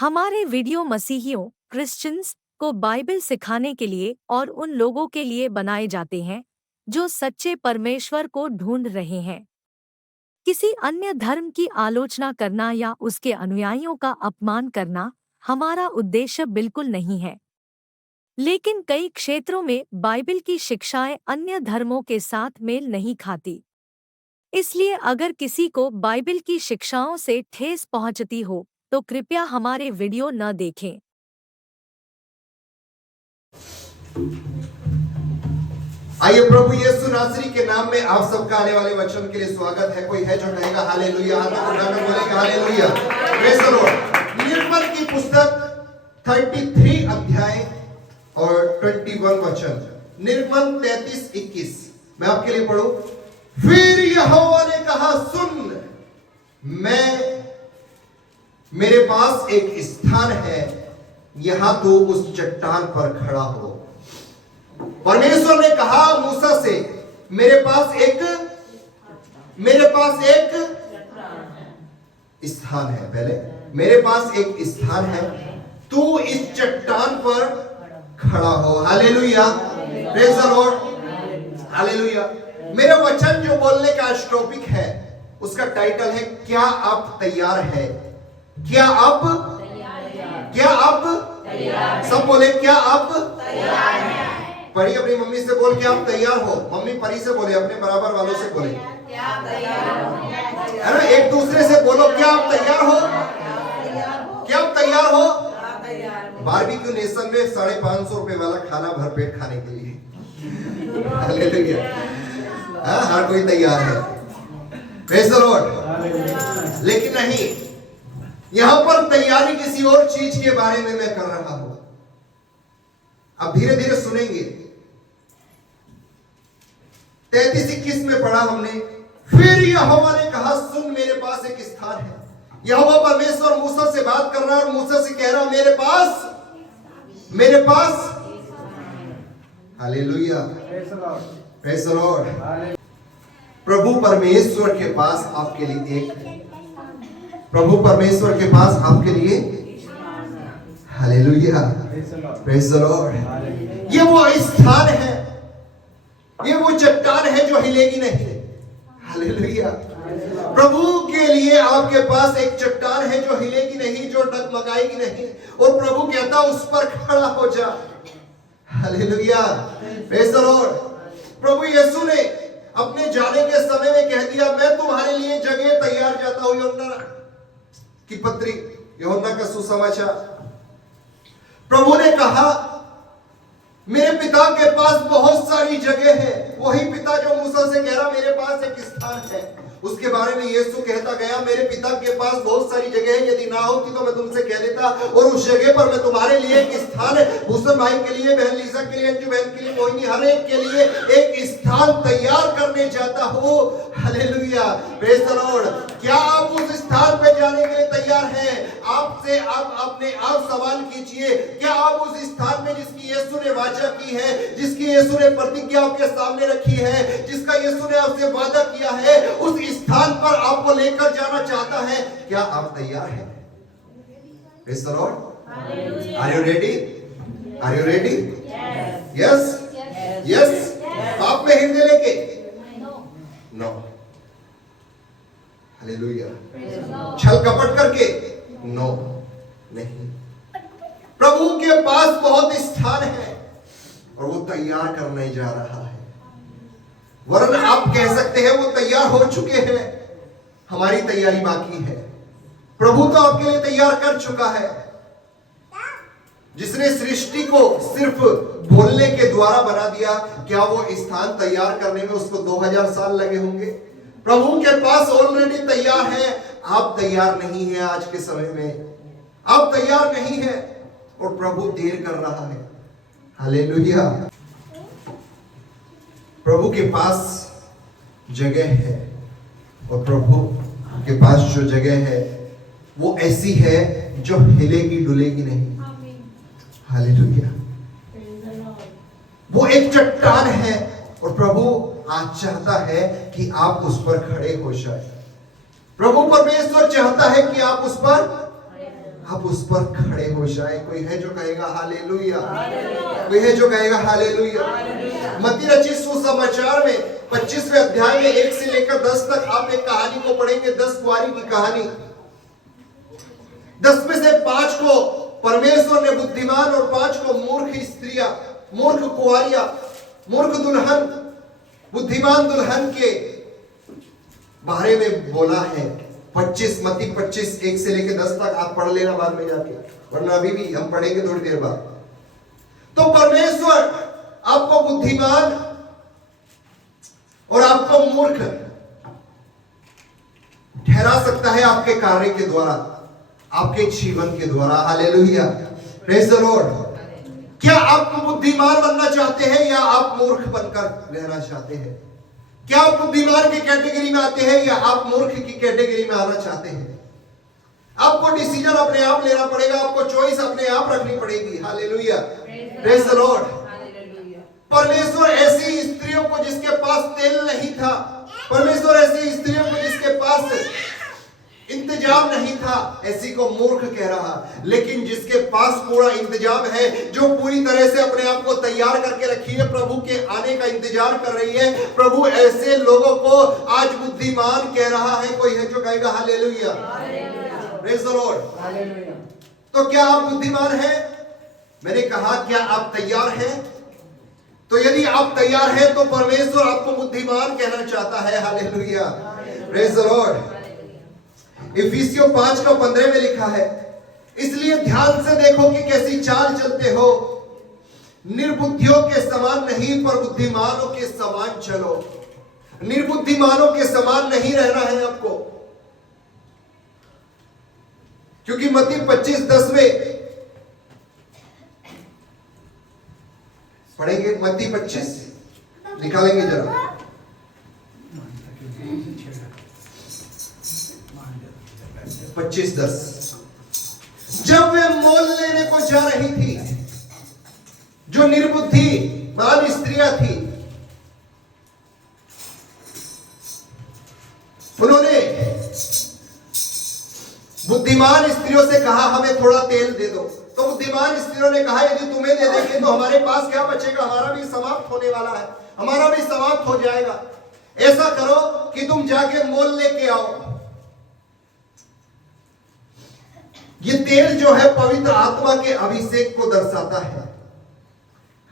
हमारे video मसीहियों Christians को Bible सिखाने के लिए और उन लोगों के लिए बनाए जाते हैं जो सच्चे परमेश्वर को ढूंढ रहे हैं। किसी अन्य धर्म की आलोचना करना या उसके अनुयायियों का अपमान करना हमारा उद्देश्य बिल्कुल नहीं है। लेकिन कई क्षेत्रों में बाइबल की शिक्षाएं अन्य धर्मों के साथ मेल नहीं खाती। इसलिए अगर किसी को बाइबल की शिक्षाओं से ठेस पहुंचती हो तो कृपया हमारे वीडियो न देखें। आइए प्रभु यीशु नासरी के नाम में आप सबका आने वाले वचन के लिए स्वागत है। कोई है जो कहेगा हालेलुया, हाथ उठाकर बोलेगा हालेलुया, प्रेज़ द लॉर्ड। निर्गमन की पुस्तक 33 अध्याय और 21 वचन, निर्गमन 33:21 मैं आपके लिए पढ़ूं। फिर यहोवा ने कहा, सुन, मेरे पास एक स्थान है, यहां तू उस चट्टान पर खड़ा हो। परमेश्वर ने कहा मूसा से, मेरे पास एक स्थान है। पहले मेरे पास एक स्थान है, तू इस चट्टान पर खड़ा हो। Hallelujah, praise the Lord, hallelujah. मेरा वचन जो बोलने का आज टॉपिक है उसका टाइटल है, क्या आप तैयार है? क्या आप तैयार? सब बोले, क्या आप तैयार हैं? परी अपनी मम्मी से बोल, क्या आप तैयार हो? मम्मी परी से बोले, अपने बराबर वालों से बोले, है ना? एक दूसरे से बोलो, क्या आप तैयार हो? क्या आप तैयार हो? बारबेक्यू नेशन में 550 रुपए वाला खाना भरपेट खाने के लिए। हालेलुया, हर कोई तैयार है, प्रेज़ द लॉर्ड। लेकिन नहीं, यहां पर तैयारी किसी और चीज के बारे में मैं कर रहा हूं। अब धीरे धीरे सुनेंगे। 33:21 में पढ़ा हमने, फिर यहोवा ने कहा, सुन, मेरे पास एक स्थान है। यहोवा परमेश्वर मूसा से बात कर रहा है और मूसा से कह रहा, मेरे पास हालेलुया, प्रेज़ द लॉर्ड। प्रभु परमेश्वर के पास आपके लिए हालेलुया, प्रेज़ द लॉर्ड। ये वो स्थान है, ये वो चट्टान है जो हिलेगी नहीं। हालेलुया। प्रभु के लिए आपके पास एक चट्टान है जो हिलेगी नहीं, जो डगमगाएगी नहीं, और प्रभु कहता उस पर खड़ा हो जा। Hallelujah, praise the Lord. प्रभु यीशु ने अपने जाने के समय में कह दिया, मैं तुम्हारे लिए जगह तैयार जाता हूं। यूहन्ना की पत्री, यूहन्ना का सुसमाचार। प्रभु ने कहा, मेरे पिता के पास बहुत सारी जगह है। वही पिता जो मूसा से कह रहा, मेरे पास एक स्थान है, उसके बारे में यीशु कहता गया, मेरे पिता के पास बहुत सारी जगह है, यदि ना होती तो मैं तुमसे कह देता, और उस जगह पर मैं तुम्हारे लिए एक स्थान है, भूषण भाई के लिए, बहन लीजा के लिए, अंजू बहन के लिए, मोहिनी, हर एक के लिए एक स्थान तैयार करने जाता हूं। Hallelujah, praise the Lord. क्या आप उस स्थान पे जाने के लिए तैयार हैं? आपसे आप अपने आप सवाल कीजिए, क्या आप उस स्थान में जिसकी यीशु ने वाचा की है, जिसकी यीशु ने प्रतिज्ञा आपके सामने रखी है, जिसका यीशु ने आपसे वादा किया है, उस स्थान पर आपको लेकर जाना चाहता है? क्या आप तैयार हैं? Praise the Lord. Are you ready? Are you ready? Yes, yes. आप में हृदय लेके नो, हालेलुया। छल कपट करके नो, नहीं। प्रभु के पास बहुत स्थान है और वो तैयार करने जा रहा है। वरन आप कह सकते हैं वो तैयार हो चुके हैं, हमारी तैयारी बाकी है। प्रभु तो आपके लिए तैयार कर चुका है। जिसने सृष्टि को सिर्फ बोलने के द्वारा बना दिया, क्या वो स्थान तैयार करने में उसको 2000 साल लगे होंगे? प्रभु के पास ऑलरेडी तैयार है। आप तैयार नहीं है, आज के समय में आप तैयार नहीं है और प्रभु देर कर रहा है। हालेलुया। प्रभु के पास जगह है और प्रभु के पास जो जगह है वो ऐसी है जो हिलेगी डुलेगी नहीं। हालेलुया। वो एक चट्टान है और प्रभु आज चाहता है कि आप उस पर खड़े हो जाए। प्रभु परमेश्वर चाहता है कि आप उस पर आप उस पर खड़े हो जाए। कोई है जो कहेगा हालेलुया? कोई है जो कहेगा हालेलुया? मत्ती रचित सुसमाचार में 25वें अध्याय में 1 से लेकर 10 तक आप एक कहानी को पढ़ेंगे, 10 कुंवारी की कहानी। 10 में से 5 को परमेश्वर ने बुद्धिमान और 5 को मूर्ख स्त्रियां, मूर्ख कुंवारियां, मूर्ख दुल्हन, बुद्धिमान दुल्हन के बारे में बोला है। 25 मत्ती 25 1 से लेकर 10 तक आप पढ़ लेना बाद में जाके, वरना अभी भी हम पढ़ेंगे थोड़ी देर बाद। तो परमेश्वर आपको बुद्धिमान और आपको मूर्ख ठहरा सकता है आपके कार्य के द्वारा, आपके जीवन के द्वारा। Hallelujah, praise the Lord. क्या आप बुद्धिमान बनना चाहते हैं या आप मूर्ख बनकर रहना चाहते हैं? क्या आप बुद्धिमान की कैटेगरी में आते हैं या आप मूर्ख की कैटेगरी में आना चाहते हैं? आपको डिसीजन अपने आप लेना पड़ेगा, आपको चॉइस अपने आप रखनी पड़ेगी। Hallelujah, praise the Lord. परमेश्वर ऐसी स्त्रियों को जिसके पास तेल नहीं था, परमेश्वर ऐसी स्त्रियों को जिसके पास इंतजाम नहीं था, ऐसी को मूर्ख कह रहा। लेकिन जिसके पास पूरा इंतजाम है, जो पूरी तरह से अपने आप को तैयार करके रखी है, प्रभु के आने का इंतजार कर रही है, प्रभु ऐसे लोगों को आज बुद्धिमान कह रहा है। कोई है जो कहेगा हालेलुया? Praise the Lord. तो क्या आप बुद्धिमान हैं? मैंने कहा क्या आप तैयार हैं? तो यदि आप तैयार हैं तो परमेश्वर आपको बुद्धिमान कहना चाहता है। Hallelujah, praise the Lord. इफिसियों 5:15 में लिखा है, इसलिए ध्यान से देखो कि कैसी चाल चलते हो, निर्बुद्धियों के समान नहीं पर बुद्धिमानों के समान चलो। निर्बुद्धिमानों के समान नहीं रहना है आपको, क्योंकि मत्ती 25:10 में पढ़ेंगे। मत्ती 25 निकालेंगे जरा। पच्चीस 10। जब वे मोल लेने को जा रही थी, जो निर्बुद्धिमान स्त्रियां थी, उन्होंने बुद्धिमान स्त्रियों से कहा हमें थोड़ा तेल दे दो। तो बुद्धिमान स्त्रियों ने कहा यदि तुम्हें दे देंगे तो हमारे पास क्या बचेगा, हमारा भी समाप्त होने वाला है, हमारा भी समाप्त हो जाएगा। ऐसा करो कि तुम जाके मोल लेके आओ। ये तेल जो है पवित्र आत्मा के अभिषेक को दर्शाता है।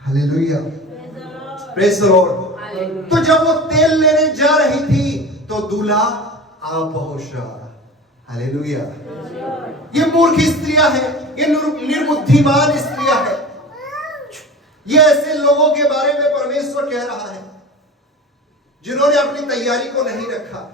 Hallelujah, praise the Lord. तो जब वो तेल लेने जा रही थी तो दूल्हा आ पहुंचा। हालेलुया। ये मूर्ख स्त्रियां हैं, ये निर्बुद्धिमान स्त्रियां हैं। ये ऐसे लोगों के बारे में परमेश्वर कह रहा है जिन्होंने अपनी तैयारी को नहीं रखा।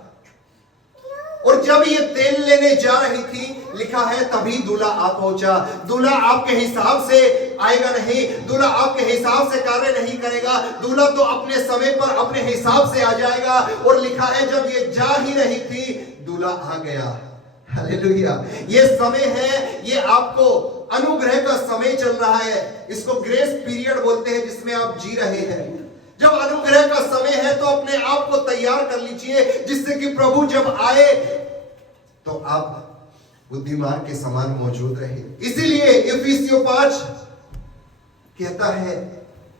और जब ये तेल लेने जा रही थी, लिखा है तभी दूल्हा आ पहुंचा। दूल्हा आपके हिसाब से आएगा नहीं, दूल्हा आपके हिसाब से कार्य नहीं करेगा, दूल्हा तो अपने समय पर अपने हिसाब से आ जाएगा। और लिखा है जब ये जा ही रही थी, दूल्हा आ गया। हालेलुया। ये समय है, ये आपको अनुग्रह का समय चल रहा है, इसको ग्रेस पीरियड बोलते हैं, जिसमें आप जी रहे हैं। जब अनुग्रह का समय है तो अपने आप को तैयार कर लीजिए, जिससे कि प्रभु जब आए तो आप बुद्धिमान के समान मौजूद रहे। इसीलिए इफिसियों 5 कहता है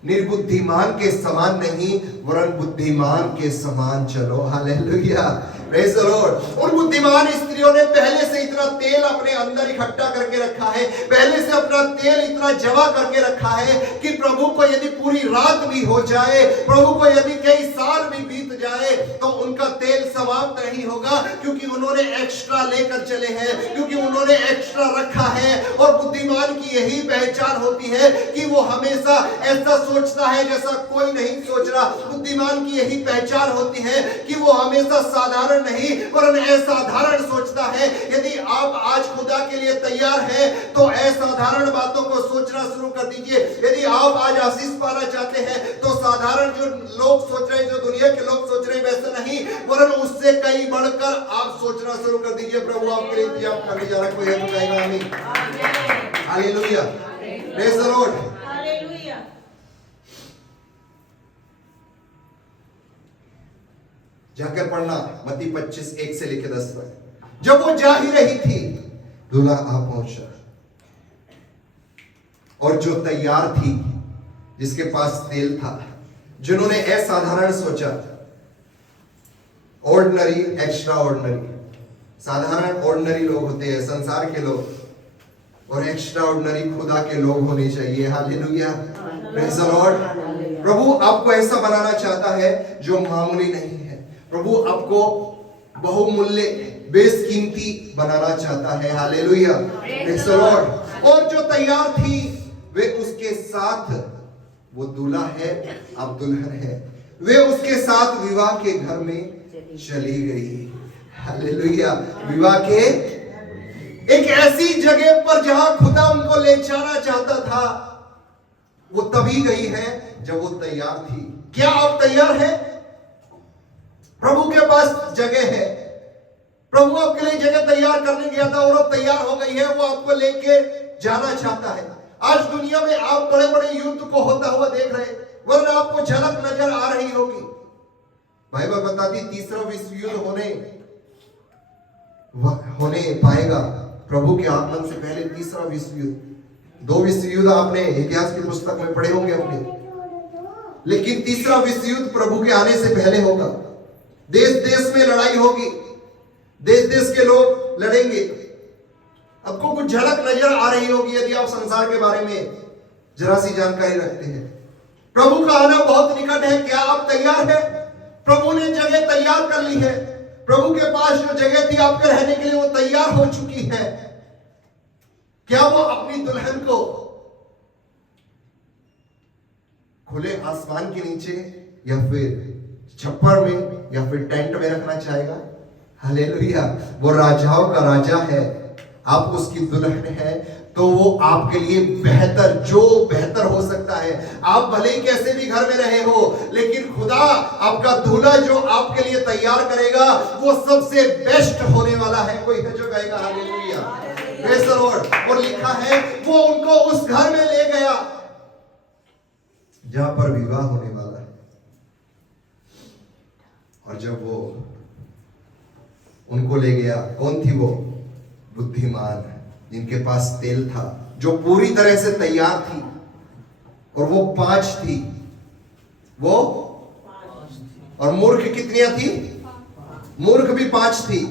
निर्बुद्धिमान के समान नहीं वरन बुद्धिमान के समान चलो। Hallelujah, praise the Lord. उन बुद्धिमान स्त्रियों ने पहले से इतना तेल अपने अंदर इकट्ठा करके रखा है, पहले से अपना तेल इतना जमा करके रखा है कि प्रभु को यदि पूरी रात भी हो जाए, प्रभु को यदि कई साल भी बीत जाए, तो उनका तेल समाप्त नहीं होगा, क्योंकि उन्होंने एक्स्ट्रा लेकर चले हैं, क्योंकि उन्होंने एक्स्ट्रा रखा है। और बुद्धिमान की यही पहचान होती है कि वो हमेशा ऐसा सोचता है जैसा कोई नहीं सोच रहा। बुद्धिमान की यही पहचान होती है कि वो हमेशा साधारण नहीं वरन असाधारण सोचता है। यदि आप आज खुदा के लिए तैयार हैं तो असाधारण बातों को सोचना शुरू कर दीजिए। यदि आप आज आशीष पाना चाहते हैं तो साधारण जो लोग सोच रहे हैं, जो दुनिया के लोग सोच रहे हैं, वैसे नहीं वरन उससे कई बढ़कर आप सोचना शुरू कर दीजिए। प्रभु आपके लिए इंतजाम करने जा रहा है। कोई है तो कहेगा आमीन। Hallelujah, praise the Lord. जाकर पढ़ना मत्ती 25 1 से लेकर 10 तक। जब वो जा ही रही थी, दूल्हा आ पहुंचा और जो तैयार थी, जिसके पास तेल था, जिन्होंने असाधारण सोचा, ऑर्डिनरी एक्स्ट्रा ऑर्डिनरी, साधारण ऑर्डिनरी लोग होते हैं संसार के लोग, और एक्स्ट्रा ऑर्डिनरी खुदा के लोग होने चाहिए। Hallelujah, praise the Lord. प्रभु आपको ऐसा बनाना चाहता है जो मामूली नहीं है। प्रभु आपको बहुमूल्य बेशकीमती बनाना चाहता है। Hallelujah, praise the Lord. और जो तैयार थी वे उसके साथ, वो दूल्हा है, आप दुल्हन है, वे उसके साथ विवाह के घर में चली गई। हालेलुया, विवाह के एक ऐसी जगह पर जहां खुदा उनको ले जाना चाहता था, वो तभी गई है जब वो तैयार थी। क्या आप तैयार हैं? प्रभु के पास जगह है, प्रभु आपके लिए जगह तैयार करने गया था और अब तैयार हो गई है, वो आपको लेके जाना चाहता है। आज दुनिया में आप बड़े बड़े युद्ध को होता हुआ देख रहे हैं, वरना आपको झलक नजर आ रही होगी। बाइबल बताती तीसरा विश्व युद्ध होने पाएगा प्रभु के आगमन से पहले। तीसरा विश्व युद्ध, 2 विश्व युद्ध आपने इतिहास की पुस्तक में पढ़े होंगे अपने, लेकिन तीसरा विश्व युद्ध प्रभु के आने से पहले होगा। देश देश में लड़ाई होगी, देश देश के लोग लड़ेंगे। आपको कुछ झलक नजर आ रही होगी यदि आप संसार के बारे में जरा सी जानकारी रखते हैं। प्रभु का आना बहुत निकट है। क्या आप तैयार हैं? प्रभु ने जगह तैयार कर ली है। प्रभु के पास जो जगह थी आपके रहने के लिए, वो तैयार हो चुकी है। क्या वो अपनी दुल्हन को खुले आसमान के नीचे या फिर छप्पर में या फिर टेंट में रखना चाहेगा? हालेलुया, वो राजाओं का राजा है, आप उसकी दुल्हन है, तो वो आपके लिए बेहतर, जो बेहतर हो सकता है। आप भले ही कैसे भी घर में रहे हो, लेकिन खुदा आपका दूल्हा जो आपके लिए तैयार करेगा, वो सबसे बेस्ट होने वाला है। कोई है जो कहेगा हालेलुया, प्रेज़ द लॉर्ड। और लिखा है वो उनको उस घर में ले गया जहां पर विवाह होने वाला है। और जब वो उनको ले गया, कौन थी वो? बुद्धिमान, जिनके पास तेल था, जो पूरी तरह से तैयार थी। और वो 5 थी, वो और मूर्ख कितनी थी? मूर्ख भी 5 थी।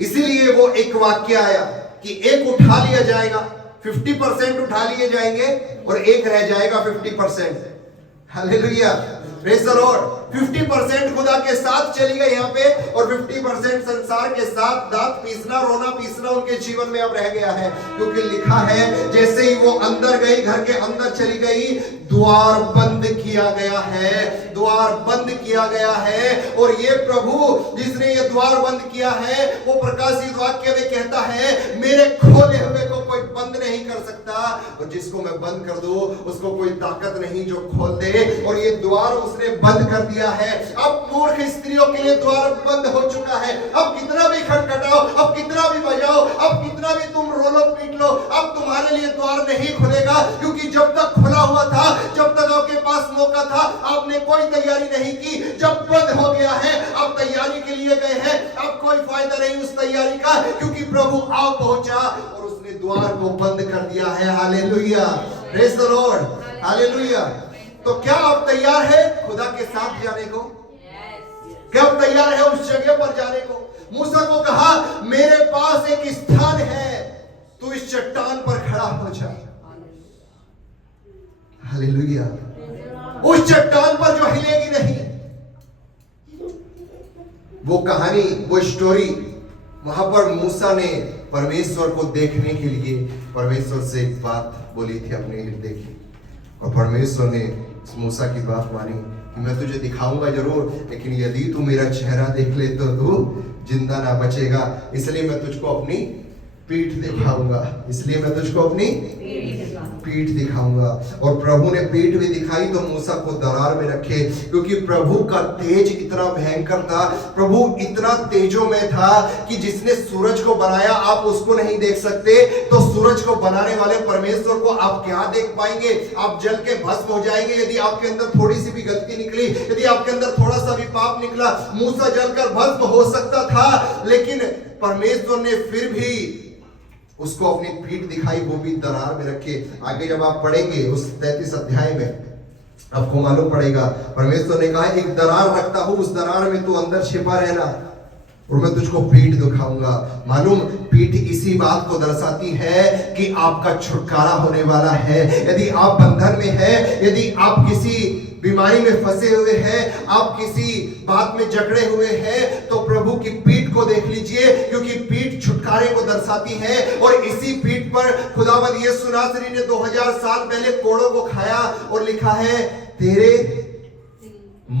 इसीलिए वो एक वाक्य आया कि एक उठा लिया जाएगा, 50% उठा लिए जाएंगे और एक रह जाएगा 50%। Hallelujah, praise the Lord. 50% खुदा के साथ चली गई यहाँ पे, और 50% संसार के साथ दांत पीसना, रोना पीसना उनके जीवन में अब रह गया है। क्योंकि लिखा है जैसे ही वो अंदर गई, घर के अंदर चली गई, द्वार बंद किया गया है, द्वार बंद किया गया है। और ये प्रभु जिसने ये द्वार बंद किया है, वो प्रकाशित वाक्य में कहता है मेरे खोले हुए को कोई बंद नहीं कर सकता, और जिसको मैं बंद कर दूं उसको कोई ताकत नहीं जो खोल दे। और ये द्वार उसने बंद कर दिया है। अब मूर्ख स्त्रियों के लिए द्वार बंद हो चुका है। अब कितना भी खटखटाओ, अब कितना भी बजाओ, अब कितना भी तुम रोलो पीट लो, अब तुम्हारे लिए द्वार नहीं खुलेगा। क्योंकि जब तक खुला हुआ था, जब तक आपके पास मौका था, आपने कोई तैयारी नहीं की। जब बंद हो गया है, आप तैयारी के लिए गए हैं, अब कोई फायदा नहीं उस तैयारी का, क्योंकि प्रभु आ पहुंचा और उसने द्वार को बंद कर दिया है। Hallelujah, praise the Lord, hallelujah. तो क्या आप तैयार हैं खुदा के साथ जाने को? क्या आप तैयार हैं उस जगह पर जाने को? मूसा को कहा मेरे पास एक स्थान है, तू इस चट्टान पर खड़ा हो जा। हालेलुया, उस चट्टान पर जो हिलेगी नहीं। वो कहानी, वो स्टोरी, वहां पर मूसा ने परमेश्वर को देखने के लिए परमेश्वर से एक बात बोली थी अपने हृदय की, और परमेश्वर ने मूसा की बात मानी कि मैं तुझे दिखाऊंगा जरूर, लेकिन यदि तू मेरा चेहरा देख ले तो तू जिंदा ना बचेगा। इसलिए मैं तुझको अपनी पीठ दिखाऊंगा, इसलिए मैं तुझको अपनी पीठ दिखाऊंगा। और प्रभु ने पीठ भी दिखाई तो मूसा को दरार में रखे, क्योंकि प्रभु का तेज इतना भयंकर था, प्रभु इतना तेजों में था कि जिसने सूरज को बनाया आप उसको नहीं देख सकते, तो सूरज को बनाने वाले परमेश्वर को आप क्या देख पाएंगे? आप जल के भस्म हो जाएंगे यदि आपके अंदर थोड़ी सी भी गलती निकली, यदि आपके अंदर थोड़ा सा भी पाप निकला। मूसा जलकर भस्म हो सकता था, लेकिन परमेश्वर ने फिर भी उसको अपनी पीठ दिखाई, वो भी दरार में रखे। आगे जब आप पढ़ेंगे उस 33 अध्याय में आपको मालूम पड़ेगा, परमेश्वर ने कहा एक दरार रखता हूं, उस दरार में तू अंदर छिपा रहना और मैं तुझको पीठ दिखाऊंगा। मालूम, पीठ इसी बात को दर्शाती है कि आपका छुटकारा होने वाला है। यदि आप बंधन में है, यदि आप किसी बीमारी में फंसे हुए हैं, आप किसी बात में जकड़े हुए हैं, तो प्रभु की पीठ को देख लीजिए, क्योंकि पीठ छुटकारे को दर्शाती है। और इसी पीठ पर खुदावंद यीशु नासरी ने 2000 साल पहले कोड़ों को खाया और लिखा है तेरे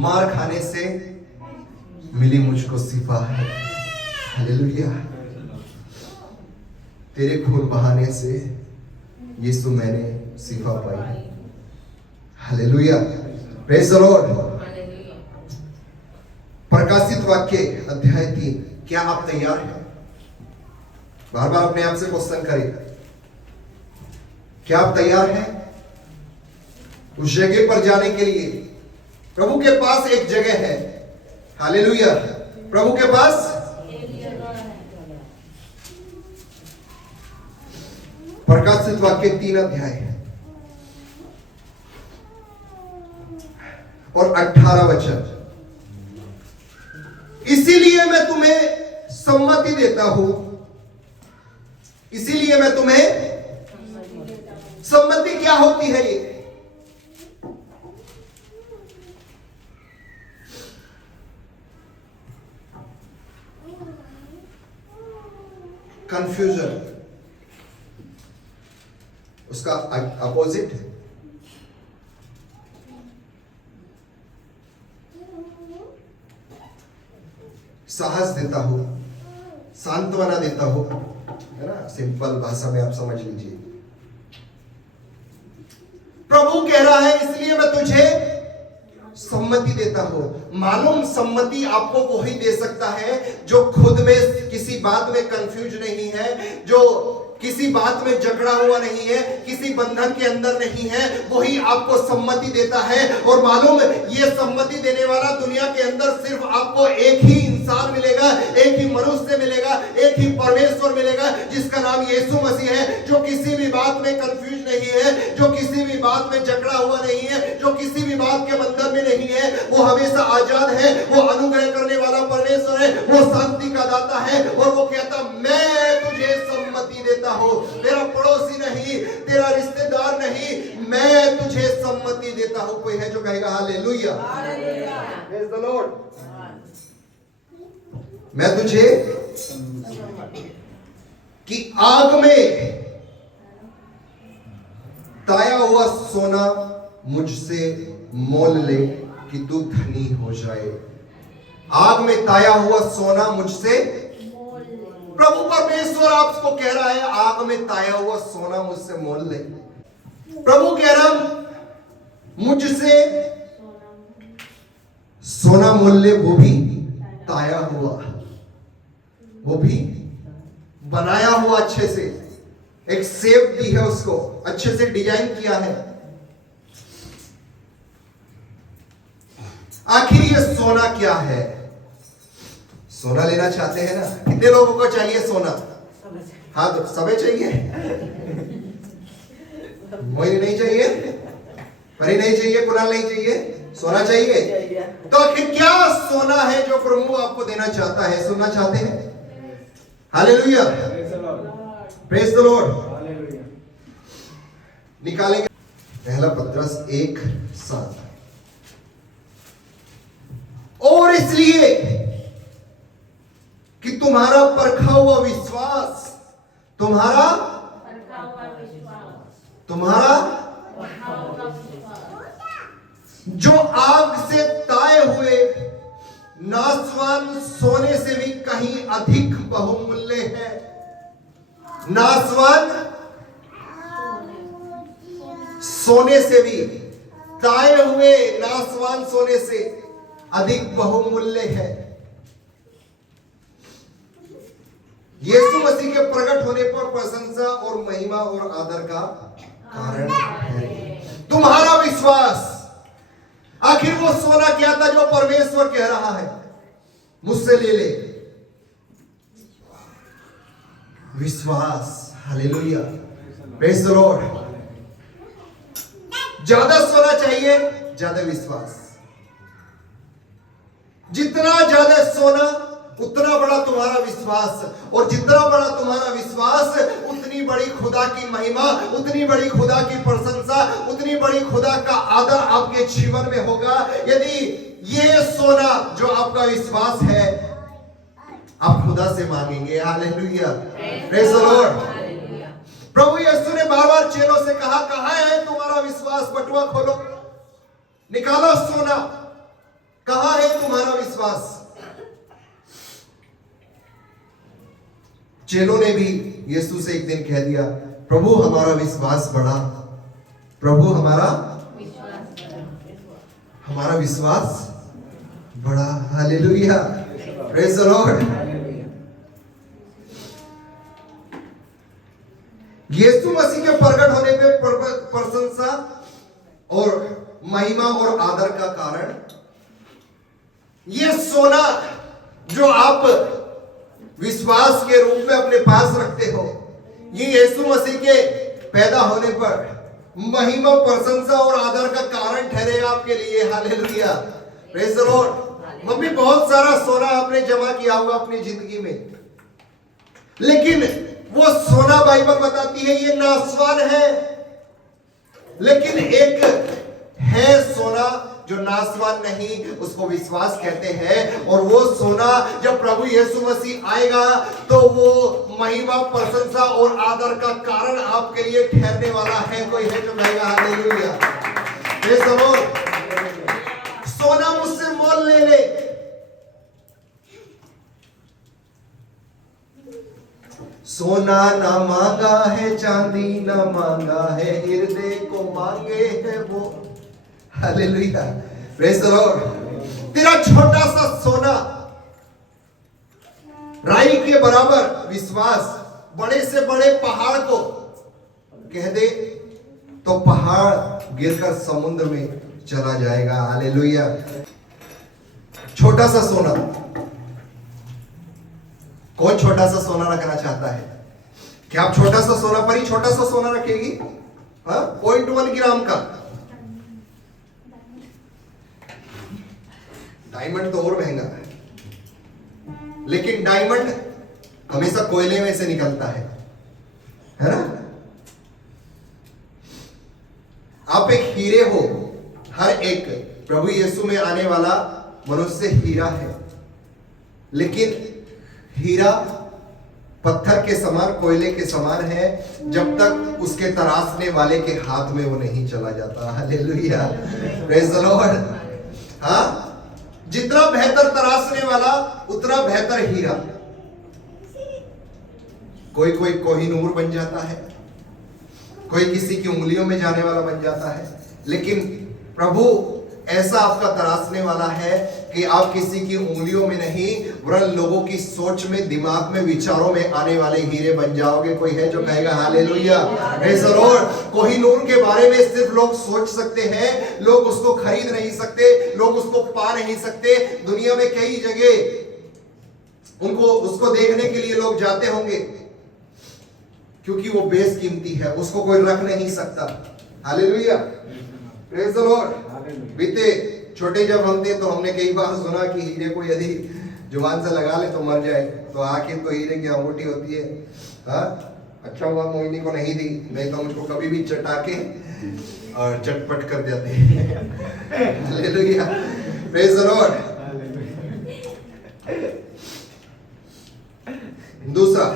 मार खाने से मिली मुझको शिफा है। हालेलुया। तेरे खून बहाने से यीशु मैंने शिफा पाई। Hallelujah, praise the Lord. प्रकाशित वाक्य अध्याय 3। क्या आप तैयार हैं? बार बार अपने आप से क्वेश्चन करें, क्या आप तैयार हैं उस जगह पर जाने के लिए? प्रभु के पास एक जगह है। हालेलुया, प्रभु के पास प्रकाशित वाक्य 3 अध्याय है और 18 वचन। इसीलिए मैं तुम्हें सम्मति देता हूं, इसीलिए मैं तुम्हें सम्मति क्या होती है? ये कंफ्यूजन, उसका अपोजिट साहस देता हूं, सांत्वना देता हूं, है ना? सिंपल भाषा में आप समझ लीजिए। प्रभु कह रहा है इसलिए मैं तुझे सम्मति देता हूं। मालूम, सम्मति आपको वो ही दे सकता है जो खुद में किसी बात में कंफ्यूज नहीं है, जो किसी बात में जकड़ा हुआ नहीं है, किसी बंधन के अंदर नहीं है, वही आपको सम्मति देता है। और मालूम, ये सम्मति देने वाला दुनिया के अंदर सिर्फ आपको एक ही इंसान मिलेगा, एक ही मनुष्य मिलेगा, एक ही परमेश्वर मिलेगा, जिसका नाम यीशु मसीह है, जो किसी भी बात में कंफ्यूज नहीं है, जो किसी भी बात में जकड़ा हुआ नहीं है, जो किसी भी बात के बंधन में नहीं है। वो हमेशा आजाद है, वो अनुग्रह करने वाला परमेश्वर है, वो शांति का दाता है। और वो कहता मैं तुझे सम्मति देता हूं, तेरा पड़ोसी नहीं, तेरा रिश्तेदार नहीं, मैं तुझे सम्मति देता हूं। कोई है जो कहेगा हालेलुया, प्रेज़ द लॉर्ड। मैं तुझे कि आग में ताया हुआ सोना मुझसे मोल ले कि तू धनी हो जाए। आग में ताया हुआ सोना मुझसे, प्रभु परमेश्वर आपको कह रहा है आग में ताया हुआ सोना मुझसे मोल ले। प्रभु कह रहा मुझसे सोना मोल ले, वो भी ताया हुआ, वो भी बनाया हुआ, अच्छे से एक शेप दी है उसको, अच्छे से डिजाइन किया है। आखिर ये सोना क्या है? सोना लेना चाहते हैं ना? कितने लोगों को चाहिए सोना? हाँ, तो सबे चाहिए। मोहिनी नहीं चाहिए, परी नहीं चाहिए, कुणाल नहीं चाहिए, सोना चाहिए। तो आखिर क्या सोना है जो प्रभु आपको देना चाहता है? सुनना चाहते हैं? Hallelujah, praise the Lord. निकालेंगे पहला पत्रस 1:7। और इसलिए कि तुम्हारा परखा हुआ विश्वास, तुम्हारा जो आग से ताए हुए नासवान सोने से भी कहीं अधिक बहुमूल्य है। नासवान सोने से भी, ताए हुए नासवान सोने से अधिक बहुमूल्य है। यीशु मसीह के प्रकट होने पर प्रशंसा और महिमा और आदर का कारण है तुम्हारा विश्वास। आखिर वो सोना क्या था जो परमेश्वर कह रहा है मुझसे ले ले? विश्वास। Hallelujah, praise the Lord. ज्यादा सोना चाहिए, ज्यादा विश्वास। जितना ज्यादा सोना उतना बड़ा तुम्हारा विश्वास, और जितना बड़ा तुम्हारा विश्वास उतनी बड़ी खुदा की महिमा, उतनी बड़ी खुदा की प्रशंसा, उतनी बड़ी खुदा का आदर आपके जीवन में होगा। यदि ये सोना जो आपका विश्वास है आप खुदा से मांगेंगे। Hallelujah, praise the Lord. प्रभु यीशु ने बार बार चेलों से कहा, कहां है तुम्हारा विश्वास? बटुआ खोलो, निकालो सोना, कहां है तुम्हारा विश्वास? चेलों ने भी यीशु से एक दिन कह दिया, प्रभु हमारा विश्वास बढ़ा, प्रभु हमारा विश्वास बढ़ा। Hallelujah, praise the Lord. यीशु मसीह के प्रकट होने पे प्रशंसा और महिमा और आदर का कारण ये सोना जो आप विश्वास के रूप में अपने पास रखते हो, ये यीशु मसीह के पैदा होने पर महिमा, प्रशंसा और आदर का कारण ठहरेगा आपके लिए। Hallelujah, praise the Lord. Mummy बहुत सारा सोना आपने जमा किया होगा अपनी जिंदगी में, लेकिन वो सोना बाइबल बताती है ये नाशवान है। लेकिन एक है सोना जो नाशवान नहीं, उसको विश्वास कहते हैं। और वो सोना जब प्रभु यीशु मसीह आएगा तो वो महिमा, प्रशंसा और आदर का कारण आपके लिए ठहरने वाला है। कोई है जो कहेगा हालेलुया, प्रेज़ द लॉर्ड। सोना मुझसे मोल ले ले, सोना ना मांगा है, चांदी ना मांगा है, हृदय को मांगे है वो। Hallelujah, praise the Lord. तेरा छोटा सा सोना, राई के बराबर विश्वास, बड़े से बड़े पहाड़ को कह दे तो पहाड़ गिरकर समुद्र में चला जाएगा। हालेलुया। छोटा सा सोना, कौन छोटा सा सोना रखना चाहता है? क्या आप छोटा सा सोना पर ही छोटा सा सोना रखेगी? 0.1 ग्राम का डायमंड तो और महंगा है, लेकिन डायमंड हमेशा कोयले में से निकलता है ना? आप एक हीरे हो। हर एक प्रभु यीशु में आने वाला मनुष्य हीरा है, लेकिन हीरा पत्थर के समान, कोयले के समान है जब तक उसके तराशने वाले के हाथ में वो नहीं चला जाता। Hallelujah, praise the Lord. हाँ, जितना बेहतर तराशने वाला उतना बेहतर हीरा। कोई कोई कोहिनूर बन जाता है, कोई किसी की उंगलियों में जाने वाला बन जाता है, लेकिन प्रभु ऐसा आपका तराशने वाला है कि आप किसी की उंगलियों में नहीं वरन लोगों की सोच में, दिमाग में, विचारों में आने वाले हीरे बन जाओगे। कोई है जो कहेगा hallelujah, praise the Lord. Kohinoor के बारे में सिर्फ लोग सोच सकते हैं, लोग उसको खरीद नहीं सकते, लोग उसको पा नहीं सकते। दुनिया में कई जगह उनको उसको देखने के लिए लोग जाते होंगे, क्योंकि वो बेशकीमती है, उसको कोई रख नहीं सकता। Hallelujah, praise the Lord. बीते छोटे जब हम थे तो हमने कई बार सुना कि हीरे को यदि जुबान से लगा ले तो मर जाए, तो आखिर तो हीरे की अंगूठी होती है। हाँ, अच्छा हुआ मोहिनी को नहीं दी, नहीं तो मुझको कभी भी चटा के और चटपट कर देते। Hallelujah, praise the Lord. दूसरा,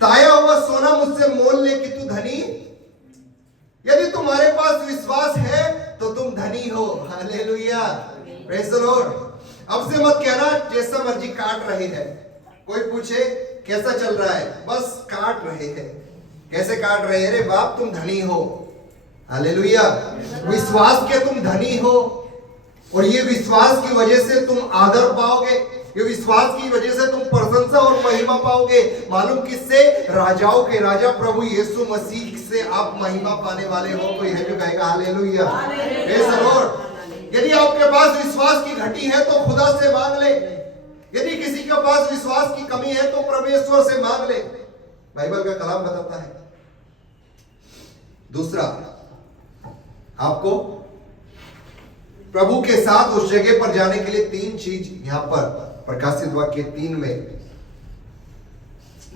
ताया हुआ सोना मुझसे मोल ले कि तू धनी। यदि तुम्हारे पास विश्वास है तो तुम धनी हो। Hallelujah, praise the Lord. अब से मत कहना जैसा मर्जी काट रहे हैं। कोई पूछे कैसा चल रहा है, बस काट रहे हैं। कैसे काट रहे हैं? रे बाप तुम धनी हो। हालेलुया, विश्वास के तुम धनी हो, और ये विश्वास की वजह से तुम आदर पाओगे, ये विश्वास की वजह से तुम प्रशंसा और महिमा पाओगे। मालूम किससे? राजाओं के राजा प्रभु यीशु मसीह से आप महिमा पाने वाले हो। कोई है जो कहेगा हालेलुया, प्रेज़ द लॉर्ड। यदि आपके पास विश्वास की घटी है तो खुदा से मांग ले। यदि किसी के पास विश्वास की कमी है तो परमेश्वर से मांग ले, बाइबल का कलाम बताता है। दूसरा, आपको प्रभु के साथ उस जगह पर जाने के लिए 3 चीज यहां पर प्रकाशित वाक्य 3 में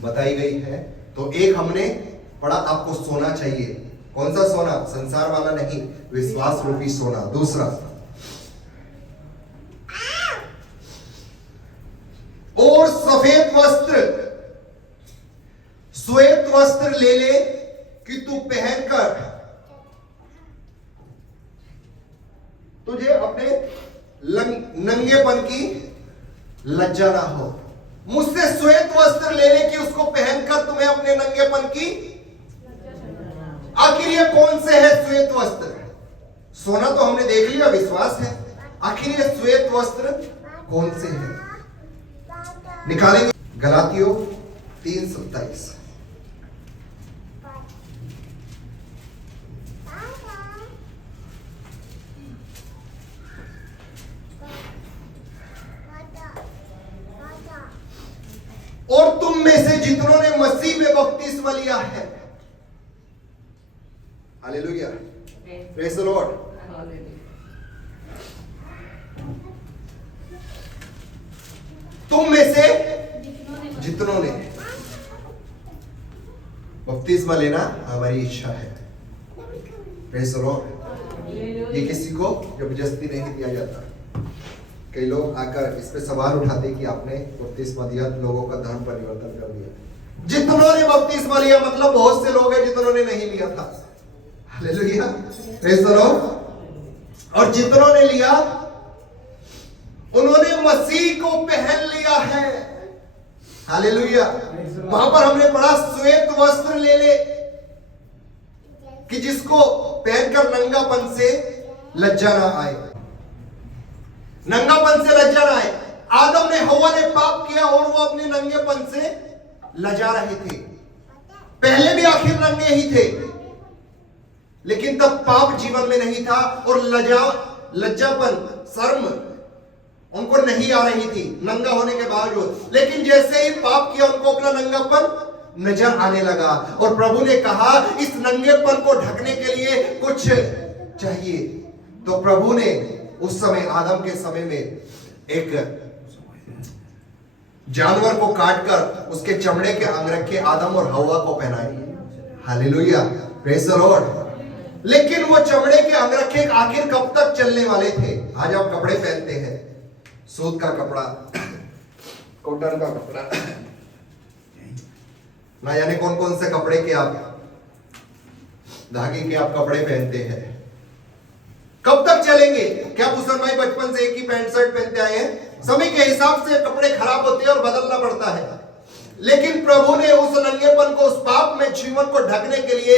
बताई गई है। तो एक हमने पढ़ा, आपको सोना चाहिए। कौन सा सोना? संसार वाला नहीं, विश्वास रूपी सोना। दूसरा, और सफेद वस्त्र, श्वेत वस्त्र ले ले कि तू पहनकर तुझे अपने नंगेपन की लज्जा ना हो। मुझसे श्वेत वस्त्र ले ले कि उसको पहनकर तुम्हें अपने नंगेपन की। आखिर ये कौन से है श्वेत वस्त्र? सोना तो हमने देख लिया, विश्वास है। आखिर ये श्वेत वस्त्र कौन से हैं? निकालेंगे गलातियों 3:27। और तुम में से जितनों ने मसीह में बपतिस्मा लिया है, हालेलुया, प्रेज द लॉर्ड, तुम में से जितनों ने बपतिस्मा लेना हमारी इच्छा है। Praise the Lord. ये किसी को जबरदस्ती नहीं दिया जाता। कई लोग आकर इस पे सवाल उठाते कि आपने बपतिस्मा दिया, लोगों का धर्म परिवर्तन कर दिया। जितनों ने बपतिस्मा लिया मतलब बहुत से लोग हैं जितनों ने नहीं लिया था। Hallelujah, praise the Lord. और जितनों ने लिया उन्होंने मसीह को पहन लिया है। हालेलुया। वहां पर हमने पढ़ा श्वेत वस्त्र ले ले कि जिसको पहनकर नंगापन से लज्जा ना आए। नंगापन से लज्जा ना आए। आदम ने, हव्वा ने पाप किया और वो अपने नंगेपन से लजा रहे थे। पहले भी आखिर नंगे ही थे, लेकिन तब पाप जीवन में नहीं था और लज्जापन, शर्म उनको नहीं आ रही थी नंगा होने के बावजूद। लेकिन जैसे ही पाप किया उनको अपना नंगापन नजर आने लगा और प्रभु ने कहा इस नंगेपन को ढकने के लिए कुछ चाहिए। तो प्रभु ने उस समय, आदम के समय में, एक जानवर को काटकर उसके चमड़े के अंगरखे आदम और हव्वा को पहनाए। Hallelujah, praise the Lord. लेकिन वो चमड़े के अंगरखे आखिर कब तक चलने वाले थे? आज आप कपड़े पहनते हैं, सूत का कपड़ा, कॉटन का कपड़ा, ना जाने कौन कौन से कपड़े के आप, धागे के आप कपड़े पहनते हैं। कब तक चलेंगे? क्या भूषण भाई बचपन से एक ही पैंट शर्ट पहनते आए हैं? समय के हिसाब से कपड़े खराब होते हैं और बदलना पड़ता है। लेकिन प्रभु ने उस नंगेपन को, उस पाप में जीवन को ढकने के लिए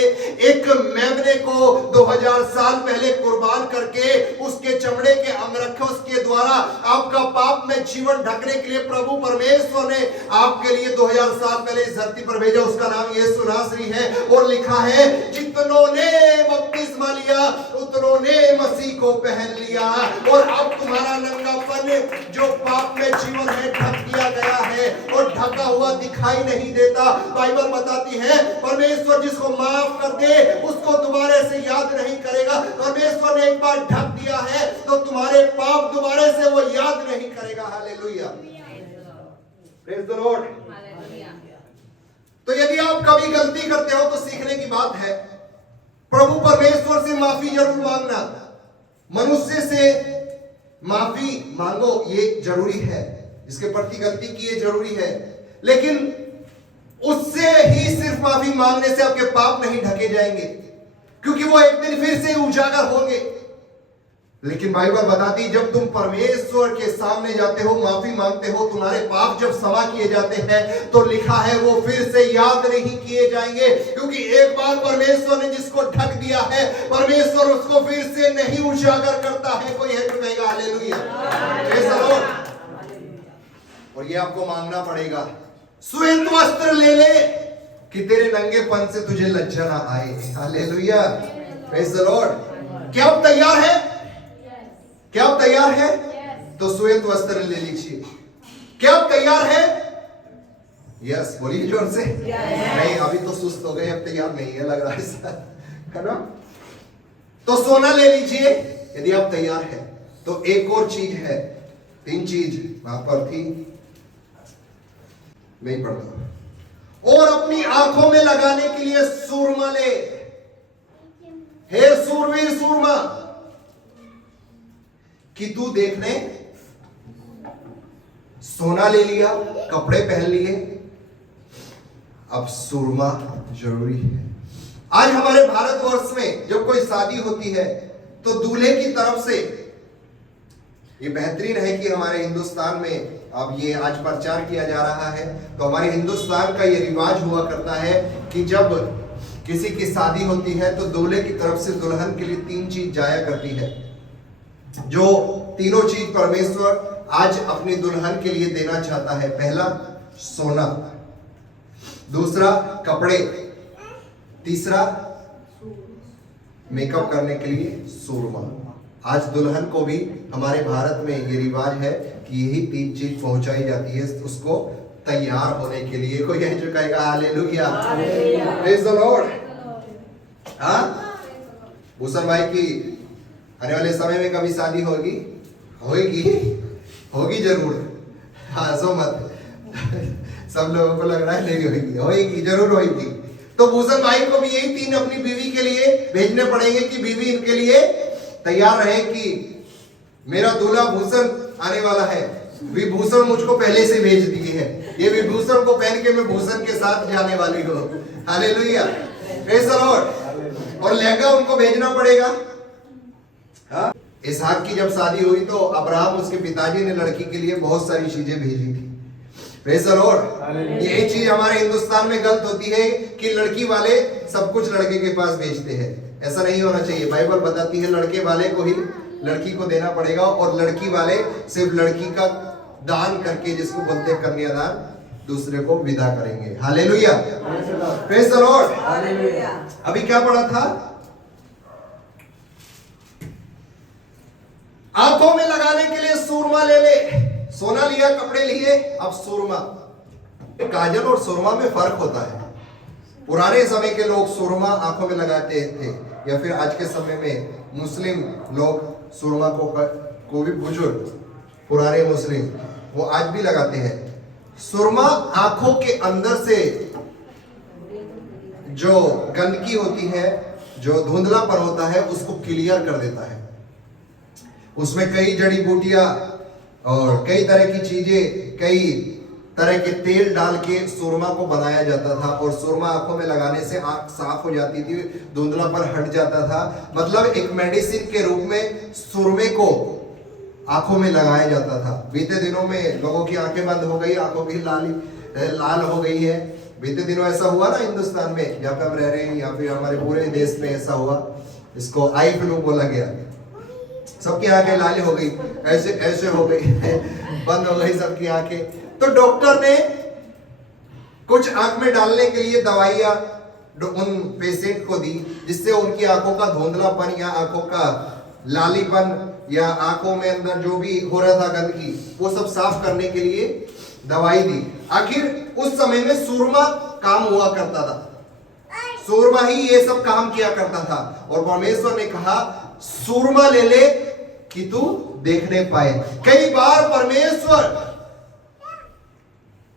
एक मेमने को 2000 साल पहले कुर्बान करके उसके चमड़े के अंगरखे के द्वारा आपका पाप में जीवन ढकने के लिए प्रभु परमेश्वर ने आपके लिए 2000 साल पहले इस धरती पर भेजा। उसका नाम यीशु नासरी है। और लिखा है जितनों ने बपतिस्मा लिया उतनों ने मसीह को पहन लिया। और अब तुम्हारा नंगापन जो पाप में जीवन है ढक दिया गया है और ढका हुआ दिखाई नहीं देता। बाइबल बताती है परमेश्वर जिसको माफ कर दे उसको दोबारा से याद नहीं करेगा। परमेश्वर ने एक बार ढक दिया है तो तुम्हारे पाप दोबारा से वो याद नहीं करेगा। Hallelujah, praise the Lord. तो यदि आप कभी गलती करते हो तो सीखने की बात है। प्रभु परमेश्वर से माफी जरूर मांगना, मनुष्य से माफी मांगो, ये जरूरी है। इसके प्रति गलती की ये जरूरी है, लेकिन उससे ही सिर्फ माफी मांगने से आपके पाप नहीं ढके जाएंगे, क्योंकि वो एक दिन फिर से उजागर होंगे। लेकिन बाइबल बताती जब तुम परमेश्वर के सामने जाते हो, माफी मांगते हो, तुम्हारे पाप जब क्षमा किए जाते हैं तो लिखा है वो फिर से याद नहीं किए जाएंगे। क्योंकि एक बार परमेश्वर ने जिसको ढक दिया है परमेश्वर उसको फिर से नहीं उजागर करता है। कोई है तो कहेगा हालेलुया, प्रेज़ द लॉर्ड। और ये आपको मांगना पड़ेगा। श्वेत वस्त्र ले ले कि तेरे नंगेपन से तुझे लज्जा ना आए। Hallelujah, praise the Lord. क्या आप तैयार हैं? क्या आप तैयार है? तो श्वेत वस्त्र ले लीजिए। क्या आप तैयार है? यस, बोलिए जोर से। नहीं, अभी तो सुस्त हो गए, अब तैयार नहीं है लग रहा है ना? तो सोना ले लीजिए यदि आप तैयार है। तो एक और चीज है, 3 चीज वहां पर थी, नहीं पढ़ता। और अपनी आंखों में लगाने के लिए सूरमा ले। हे सूरवीर सूरमा, कि तू देखने, सोना ले लिया, कपड़े पहन लिए, अब सूरमा जरूरी है। आज हमारे भारतवर्ष में जब कोई शादी होती है तो दूल्हे की तरफ से, ये बेहतरीन है कि हमारे हिंदुस्तान में अब ये आज प्रचार किया जा रहा है, तो हमारे हिंदुस्तान का ये रिवाज हुआ करता है कि जब किसी की शादी होती है तो दूल्हे की तरफ से दुल्हन के लिए 3 चीज जाया करती है, जो तीनों चीज परमेश्वर आज अपनी दुल्हन के लिए देना चाहता है। पहला सोना, दूसरा कपड़े, तीसरा मेकअप करने के लिए सूरमा। आज दुल्हन को भी हमारे भारत में ये रिवाज है कि यही 3 चीज पहुंचाई जाती है उसको तैयार होने के लिए। कोई है जो कहेगा हालेलुया, प्रेज द लॉर्ड। हाँ, भूषण भाई की आने वाले समय में कभी शादी होगी? होगी जरूर। हाँ, सो मत सब लोगों को लग रहा है नहीं होगी, होगी जरूर होगी। तो भूषण भाई को भी यही 3 अपनी बीवी के लिए भेजने पड़ेंगे कि बीवी इनके लिए तैयार रहे कि मेरा दूल्हा भूषण आने वाला है। विभूषण मुझको पहले से भेज दिए हैं, ये विभूषण को पहन के मैं भूषण के साथ जाने वाली हूँ। Hallelujah, praise the Lord. और लहंगा उनको भेजना पड़ेगा। हाँ, इसहाक की जब शादी हुई तो अब्राहम उसके पिताजी ने लड़की के लिए बहुत सारी चीजें भेजी थी। Praise the Lord. यही चीज हमारे हिंदुस्तान में गलत होती है कि लड़की वाले सब कुछ लड़के के पास भेजते हैं। ऐसा नहीं होना चाहिए। बाइबल बताती है लड़के वाले को ही लड़की को देना पड़ेगा, और लड़की वाले सिर्फ लड़की का दान करके, जिसको बोलते हैं कन्यादान, दूसरे को विदा करेंगे। Hallelujah, praise the Lord. अभी क्या पढ़ा था? आंखों में लगाने के लिए सूरमा ले ले। सोना लिया, कपड़े लिए, अब सूरमा। काजल और सूरमा में फर्क होता है। पुराने समय के लोग सूरमा आंखों में लगाते थे, या फिर आज के समय में मुस्लिम लोग सूरमा को भी, बुजुर्ग पुराने मुस्लिम वो आज भी लगाते हैं। सूरमा आंखों के अंदर से जो गंदगी होती है, जो धुंधलापन होता है, उसको क्लियर कर देता है। उसमें कई जड़ी बूटियां और कई तरह की चीजें, कई तरह के तेल डाल के सुरमा को बनाया जाता था, और सुरमा आंखों में लगाने से आंख साफ हो जाती थी, धुंधलापन हट जाता था। मतलब एक मेडिसिन के रूप में सुरमे को आंखों में लगाया जाता था। बीते दिनों में लोगों की आंखें बंद हो गई, आंखों की लाल हो गई है। बीते दिनों ऐसा हुआ ना हिंदुस्तान में, जहाँ पे हम रह रहे हैं, या फिर हमारे पूरे देश में ऐसा हुआ, इसको आई फ्लू बोला गया। सबकी आंखें लाल हो गई, ऐसे हो गई, बंद हो गई सबकी आंखें। तो डॉक्टर ने कुछ आंख में डालने के लिए दवाइयां उन पेशेंट को दी, जिससे उनकी आंखों का धुंधलापन या आंखों का लालीपन या आंखों में अंदर जो भी हो रहा था गंदगी, वो सब साफ करने के लिए दवाई दी। आखिर उस समय में सूरमा काम हुआ करता था, सूरमा ही ये सब काम किया करता था। और परमेश्वर ने कहा सूरमा ले ले कि तू देखने पाए। कई बार परमेश्वर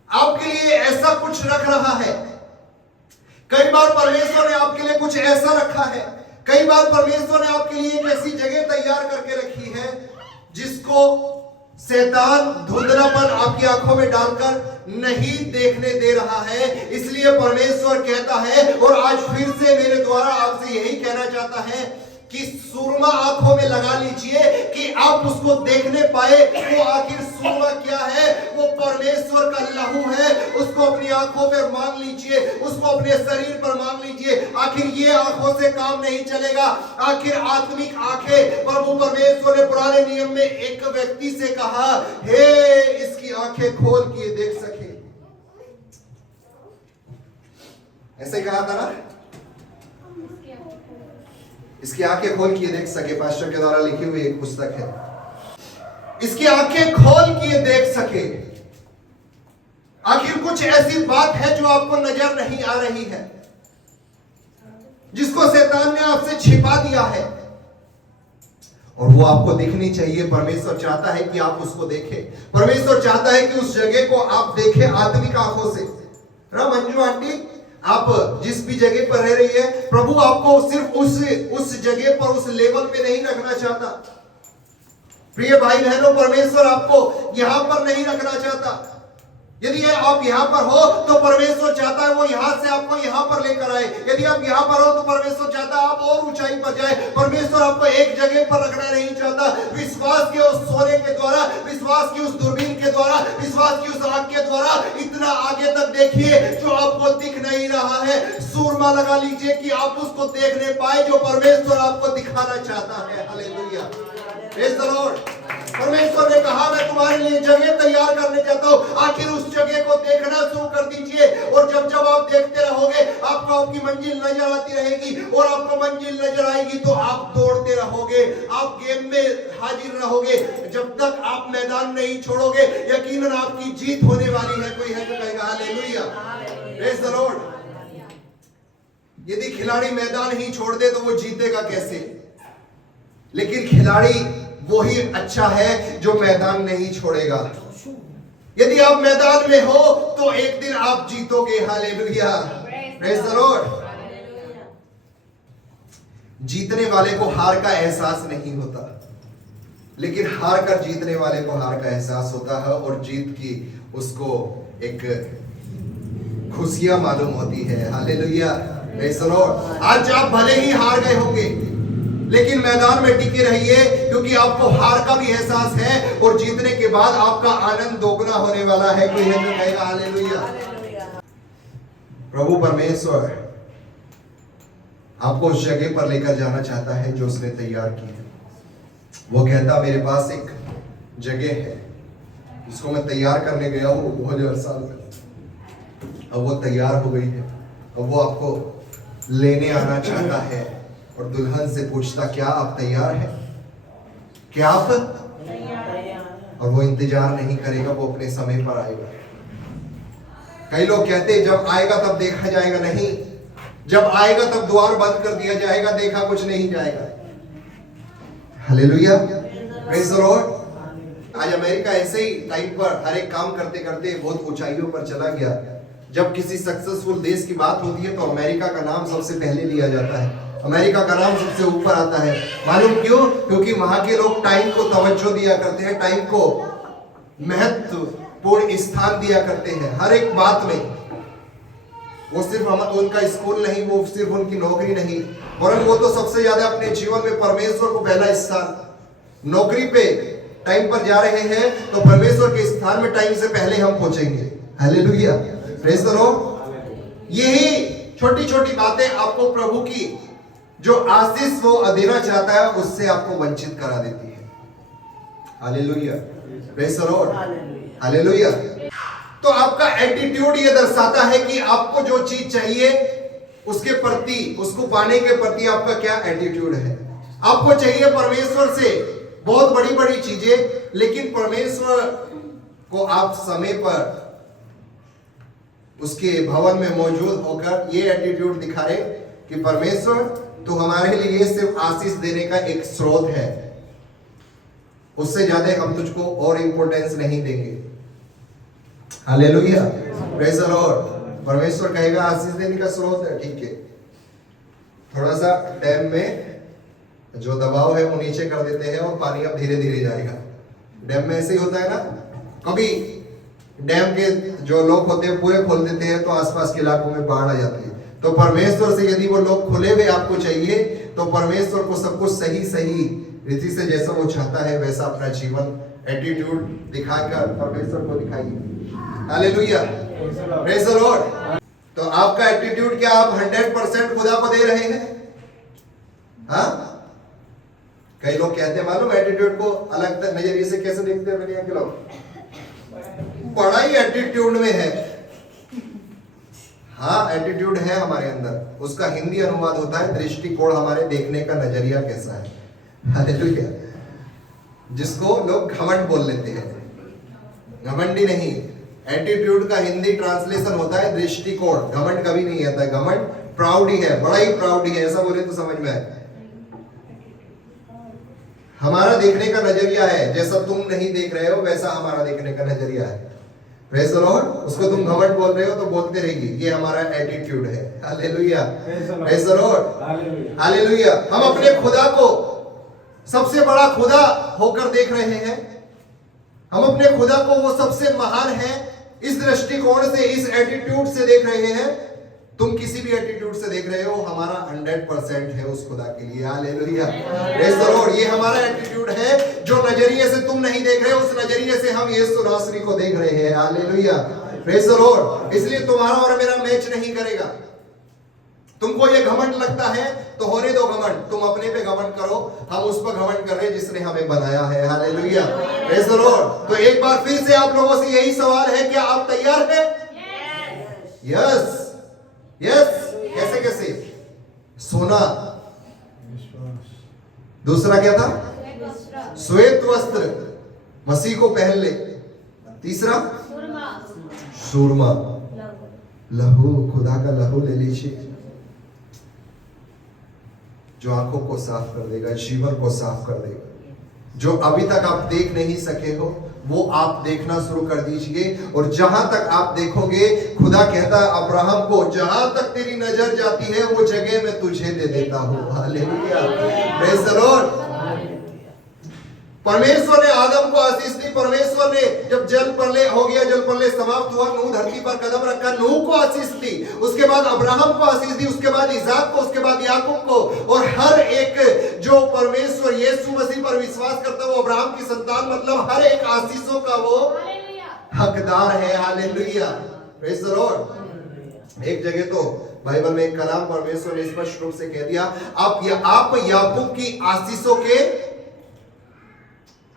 आपके लिए ऐसा कुछ रख रहा है, कई बार परमेश्वर ने आपके लिए कुछ ऐसा रखा है, कई बार परमेश्वर ने आपके लिए एक ऐसी जगह तैयार करके रखी है जिसको शैतान धुंधलापन आपकी आंखों में डालकर नहीं देखने दे रहा है। इसलिए परमेश्वर कहता है, और आज फिर से मेरे द्वारा आपसे यही कहना चाहता है कि सूरमा आंखों में लगा लीजिए कि आप उसको देखने पाए। वो आखिर सूरमा क्या है? वो परमेश्वर का लहू है। उसको अपनी आंखों पर मांग लीजिए, उसको अपने शरीर पर मांग लीजिए। आखिर ये आंखों से काम नहीं चलेगा, आखिर आत्मिक आंखें। प्रभु परमेश्वर ने पुराने नियम में एक व्यक्ति से कहा, हे इसकी आंखें खोल के देख सके, ऐसे कहा था ना, इसकी आंखें खोल के देख सके। पास्टर के द्वारा लिखी हुई एक पुस्तक है। इसकी आंखें खोल के ये देख सके। आखिर कुछ ऐसी बात है जो आपको नजर नहीं आ रही है, जिसको शैतान ने आपसे छिपा दिया है, और वो आपको दिखनी चाहिए। परमेश्वर चाहता है कि आप उसको देखें। परमेश्वर चाहता है कि उस जगह को आप देखें आत्मिक आंखों से। मंजू आंटी, आप जिस भी जगह पर रह रही है, प्रभु आपको सिर्फ उस जगह पर, उस लेवल पे नहीं रखना चाहता। प्रिय भाई बहनों, परमेश्वर आपको यहां पर नहीं रखना चाहता। यदि आप यहां पर हो तो परमेश्वर चाहता है वो यहां से आपको यहां पर लेकर आए। यदि आप यहां पर हो तो परमेश्वर चाहता है आप और ऊंचाई पर जाए। परमेश्वर आपको एक जगह पर रखना नहीं चाहता। विश्वास के उस सोने के द्वारा, विश्वास की उस दूरबीन के द्वारा, विश्वास की उस आंख के द्वारा इतना आगे तक देखिए जो आपको दिख नहीं रहा है। सूरमा लगा लीजिए कि आप उसको देखने पाए जो परमेश्वर आपको दिखाना चाहता है। Hallelujah, praise the Lord. परमेश्वर ने कहा मैं तुम्हारे लिए जगह तैयार करने जाता हूं। आखिर उस जगह को देखना शुरू कर दीजिए, और जब जब आप देखते रहोगे आपको आपकी मंजिल नजर आती रहेगी, और आपको मंजिल नजर आएगी तो आप दौड़ते रहोगे, आप गेम में हाजिर रहोगे। जब तक आप मैदान नहीं छोड़ोगे यकीनन आपकी जीत होने वाली है। कोई है जो कहेगा हालेलुया, प्रेज़ द लॉर्ड। यदि खिलाड़ी मैदान ही छोड़ दे तो वो जीतेगा कैसे? लेकिन खिलाड़ी वो ही अच्छा है जो मैदान नहीं छोड़ेगा। यदि आप मैदान में हो तो एक दिन आप जीतोगे। Hallelujah, praise the Lord. जीतने वाले को हार का एहसास नहीं होता, लेकिन हार कर जीतने वाले को हार का एहसास होता है, और जीत की उसको एक खुशियां मालूम होती है। Hallelujah, praise the Lord. आज आप भले ही हार गए होंगे, लेकिन मैदान में टिके रहिए, क्योंकि आपको हार का भी एहसास है, और जीतने के बाद आपका आनंद दोगुना होने वाला है। कोई है जो कहेगा हालेलुया। प्रभु परमेश्वर आपको उस जगह पर लेकर जाना चाहता है जो उसने तैयार की है। वो कहता मेरे पास एक जगह है जिसको मैं तैयार करने गया हूँ 2000 साल पहले, अब वो तैयार हो गई है। अब वो आपको लेने आना चाहता है, और दुल्हन से पूछता क्या आप तैयार हैं? क्या आप? और वो इंतजार नहीं करेगा, वो अपने समय पर आएगा। कई लोग कहते हैं जब आएगा तब देखा जाएगा। नहीं, जब आएगा तब द्वार बंद कर दिया जाएगा, देखा कुछ नहीं जाएगा। Hallelujah, praise the Lord. आज अमेरिका ऐसे ही टाइम पर हर एक काम करते करते बहुत ऊंचाइयों पर चला गया। जब किसी सक्सेसफुल देश की बात होती है तो अमेरिका का नाम सबसे पहले लिया जाता है, अमेरिका का नाम सबसे ऊपर आता है। मालूम क्यों? क्योंकि वहां के लोग टाइम को तवज्जो दिया करते हैं, टाइम को महत्वपूर्ण स्थान दिया करते हैं हर एक बात में। वो सिर्फ उनका स्कूल नहीं, वो सिर्फ उनकी नौकरी नहीं, वरन वो तो सबसे ज्यादा अपने जीवन में परमेश्वर को पहला स्थान। नौकरी पे टाइम पर जा रहे हैं तो परमेश्वर के स्थान में टाइम से पहले हम पहुंचेंगे। Hallelujah, praise the Lord. यही छोटी छोटी बातें आपको प्रभु की जो आशीष वो देना चाहता है उससे आपको वंचित करा देती है। Hallelujah, praise the Lord, hallelujah. तो आपका एटीट्यूड ये दर्शाता है कि आपको जो चीज चाहिए उसके प्रति, उसको पाने के प्रति आपका क्या एटीट्यूड है। आपको चाहिए परमेश्वर से बहुत बड़ी बड़ी चीजें, लेकिन परमेश्वर को आप समय पर उसके भवन में मौजूद होकर ये एटीट्यूड दिखा रहे कि परमेश्वर तो हमारे लिए सिर्फ आशीष देने का एक स्रोत है, उससे ज्यादा हम तुझको और इंपॉर्टेंस नहीं देंगे। Hallelujah, praise the Lord. परमेश्वर कहेगा आशीष देने का स्रोत है, ठीक है। थोड़ा सा डैम में जो दबाव है वो नीचे कर देते हैं और पानी अब धीरे धीरे जाएगा। डैम में ऐसे ही होता है ना, कभी डैम के जो लोग होते हैं पूरे खोल देते हैं तो आसपास के इलाकों में बाढ़ आ जाती है। तो परमेश्वर से यदि वो लोग खुले हुए आपको चाहिए तो परमेश्वर को सब कुछ सही सही रीति से जैसा वो चाहता है वैसा अपना जीवन एटीट्यूड दिखाकर परमेश्वर को दिखाइए। Hallelujah, praise the Lord. तो आपका एटीट्यूड क्या आप 100% खुदा को दे रहे हैं? हाँ, कई लोग कहते हैं मालूम एटीट्यूड को अलग नजरिए से कैसे देखते हैं दुनिया के लोग, बड़ा ही एटीट्यूड में है। हाँ, एटीट्यूड है हमारे अंदर, उसका हिंदी अनुवाद होता है दृष्टिकोण, हमारे देखने का नजरिया कैसा है। हालेलुया, जिसको लोग घमंड बोल लेते हैं। घमंडी नहीं, एटीट्यूड का हिंदी ट्रांसलेशन होता है दृष्टिकोण। घमंड कभी नहीं आता, घमंड प्राउड ही है, बड़ा ही प्राउड ही है, ऐसा बोले तो समझ में आए। हमारा देखने का नजरिया है, जैसा तुम नहीं देख रहे हो वैसा हमारा देखने का नजरिया है। Praise the Lord. उसको तुम घमंड बोल रहे हो तो बोलते रहेगी, ये हमारा एटीट्यूड है। Hallelujah, praise the Lord, hallelujah. हम अपने खुदा को सबसे बड़ा खुदा होकर देख रहे हैं, हम अपने खुदा को वो सबसे महान है इस दृष्टिकोण से, इस एटीट्यूड से देख रहे हैं। तुम किसी भी एटीट्यूड से देख रहे हो, हमारा 100% है उस खुदा के लिए। Hallelujah, praise the Lord. ये हमारा एटीट्यूड है, जो नजरिए से तुम नहीं देख रहे हो उस नजरिए से हम यीशु नासरी को देख रहे हैं। Hallelujah, praise the Lord. इसलिए तुम्हारा और मेरा मैच नहीं करेगा। तुमको ये घमंड लगता है तो होने दो घमंड, तुम अपने पे घमंड करो, हम उस पर घमंड कर रहे हैं जिसने हमें बनाया है। Hallelujah, praise the Lord. तो एक बार फिर से आप लोगों से यही सवाल है, क्या आप तैयार हैं? Yes, yes. कैसे कैसे? सोना, दूसरा क्या था? श्वेत वस्त्र, मसीह को पहन ले। तीसरा सूरमा, लहू, खुदा का लहू ले लीजिए, जो आंखों को साफ कर देगा, जीवन को साफ कर देगा। जो अभी तक आप देख नहीं सके हो वो आप देखना शुरू कर दीजिए, और जहां तक आप देखोगे, खुदा कहता है अब्राहम को, जहां तक तेरी नजर जाती है वो जगह मैं तुझे दे देता हूं। Hallelujah, praise the Lord. परमेश्वर ने आदम को आशीष दी। परमेश्वर ने जब जल प्रलय हो गया, जल प्रलय समाप्त हुआ, नूह धरती पर कदम रखा, नूह को आशीष दी, उसके बाद अब्राहम को आशीष दी, उसके बाद इसहाक को, उसके बाद याकूब को, और हर एक जो परमेश्वर यीशु मसीह पर विश्वास करता है वो अब्राहम की संतान, मतलब हर एक आशीषों का वो हकदार है। Hallelujah, praise the Lord. एक जगह तो बाइबल में एक कलाम परमेश्वर ने स्पष्ट रूप से कह दिया, आप याकूब की आशीषों के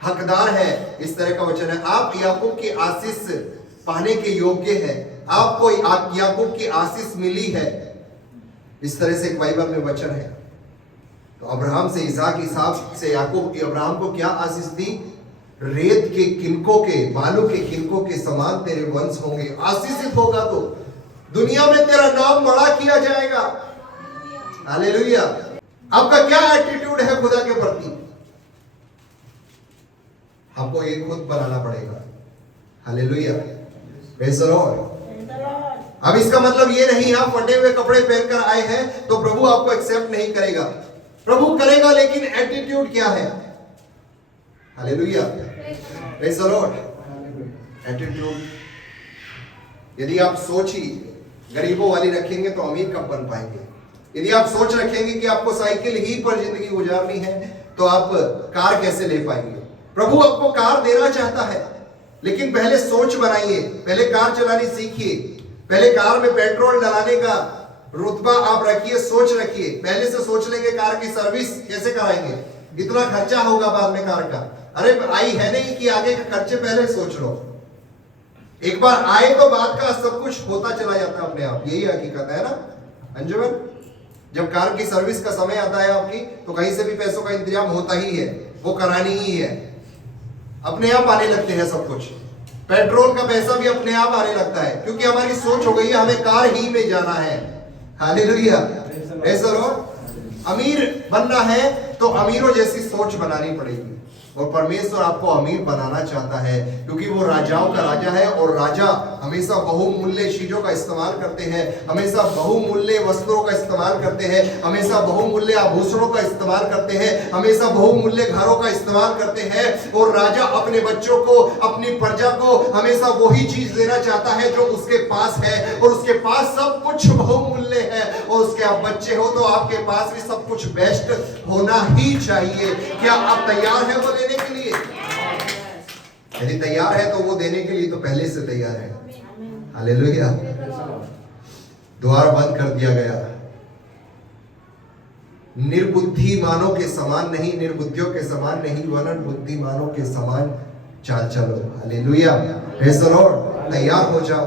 हकदार है। इस तरह का वचन है, आप याकूब की आशीष पाने के योग्य है, आपको याकूब की आशीष मिली है। इस तरह से एक बाइबल में वचन है। तो अब्राहम से इसहाक, इसहाक से याकूब, अब्राहम को क्या आशीष दी? रेत के किनकों के, बालू के किनकों के समान तेरे वंश होंगे। आशीषित होगा तो दुनिया में तेरा नाम बड़ा किया जाएगा। हालेलुया। आपका क्या एटीट्यूड है खुदा के प्रति? हमको ये खुद बनाना पड़ेगा। Hallelujah, praise the Lord. अब इसका मतलब ये नहीं आप फटे हुए कपड़े पहनकर आए हैं तो प्रभु आपको एक्सेप्ट नहीं करेगा। प्रभु करेगा, लेकिन एटीट्यूड क्या है? Hallelujah, praise the Lord. Attitude, यदि आप सोच ही गरीबों वाली रखेंगे तो अमीर कब बन पाएंगे? यदि आप सोच रखेंगे कि आपको साइकिल ही पर जिंदगी गुजारनी है तो आप कार कैसे ले पाएंगे? प्रभु आपको कार देना चाहता है, लेकिन पहले सोच बनाइए, पहले कार चलानी सीखिए, पहले कार में पेट्रोल डलाने का रुतबा आप रखिए, सोच रखिए। पहले से सोच लेंगे कार की सर्विस कैसे कराएंगे, इतना खर्चा होगा बाद में कार का। अरे आई है नहीं कि आगे के खर्चे पहले सोच लो। एक बार आए तो बाद का सब कुछ होता चला जाता है अपने आप, यही हकीकत है ना अंजुमन। जब कार की सर्विस का समय आता है आपकी, तो कहीं से भी पैसों का इंतजाम होता ही है, वो करानी ही है, अपने आप आने लगते हैं सब कुछ। पेट्रोल का पैसा भी अपने आप आने लगता है, क्योंकि हमारी सोच हो गई है हमें कार ही में जाना है। Hallelujah, praise the Lord. अमीर बनना है तो अमीरों जैसी सोच बनानी पड़ेगी, और परमेश्वर आपको अमीर बनाना चाहता है, क्योंकि वो राजाओं का राजा है, और राजा हमेशा बहुमूल्य चीजों का इस्तेमाल करते हैं, हमेशा बहुमूल्य वस्त्रों का इस्तेमाल करते हैं, हमेशा बहुमूल्य आभूषणों का इस्तेमाल करते हैं, हमेशा बहुमूल्य घरों का इस्तेमाल करते हैं। और राजा अपने बच्चों को, अपनी प्रजा को हमेशा वही चीज देना चाहता है जो उसके पास है, और उसके पास सब कुछ बहुमूल्य है, और उसके आप बच्चे हो तो आपके पास भी सब कुछ बेस्ट होना ही चाहिए। क्या आप तैयार हैं वो देने के लिए? यदि तैयार है तो वो देने के लिए तो पहले से तैयार है। हालेलुया। द्वार बंद कर दिया गया। निर्बुद्धिमानों के समान नहीं, निर्बुद्धियों के समान नहीं, वरन बुद्धिमानों के समान चाल चलो। Hallelujah, praise the Lord. तैयार हो जाओ।